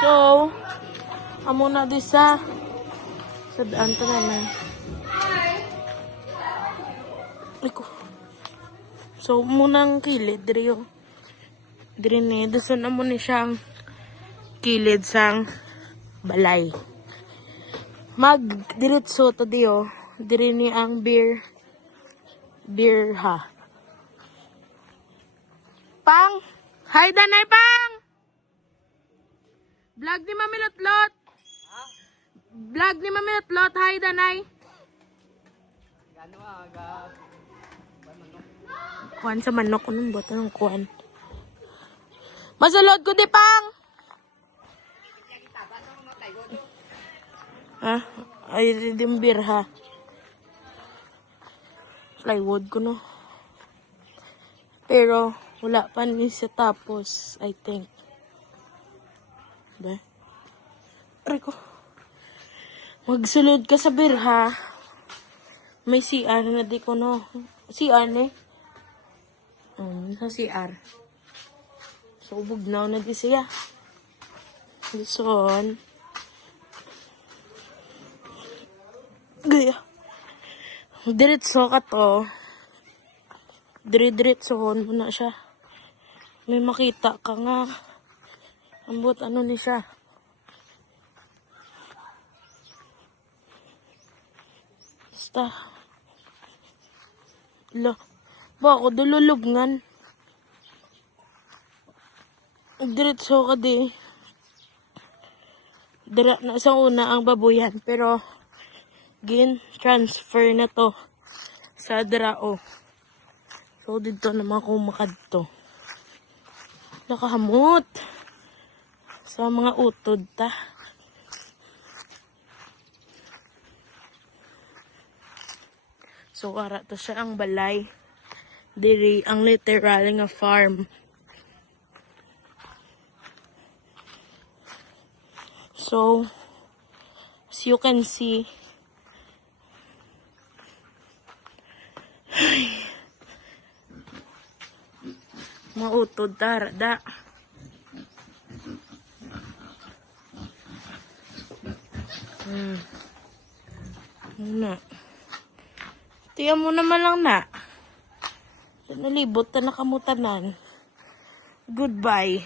So, amo na di sa daan to naman. Iko. So, munang kilid, diri yung diri ni, dasun amo ni siyang kilid sang balay. Mag-diretso to diyo, diri ni ang beer ha. Pang! Hi, Danay, Pang! Vlog ni Mami Lotlot. Vlog ni Mami Lotlot. Hi, Danay. Kuhan sa manok. Anong boto ng kuhan? Masulod ko di, Pang! Ha? Ay, dimbir ha. Plywood ko no. Pero, wala pa ni sa tapos, I think. Ba? Aray ko. Magsulod ka sa birha. May CR na di ko no. CR eh. Sa CR. So, bugnaw na di siya. Lison. Gaya. Diretso ka to. Diretsohon mo na siya. May makita ka nga. Ambot ano ni siya. Basta. Lo. Ba ako dululubngan. Diretso ka di. Dira na sa una ang babuyan. Pero gin transfer na to sa Drao. So dito naman ako makadto. Nakahamot sa mga utod ta. So ara to siya ang balay. Diri ang literal nga farm. So as you can see, mautod tarada. Muna. Tiyan mo naman lang na. Nalibot na nakamutanan. Goodbye.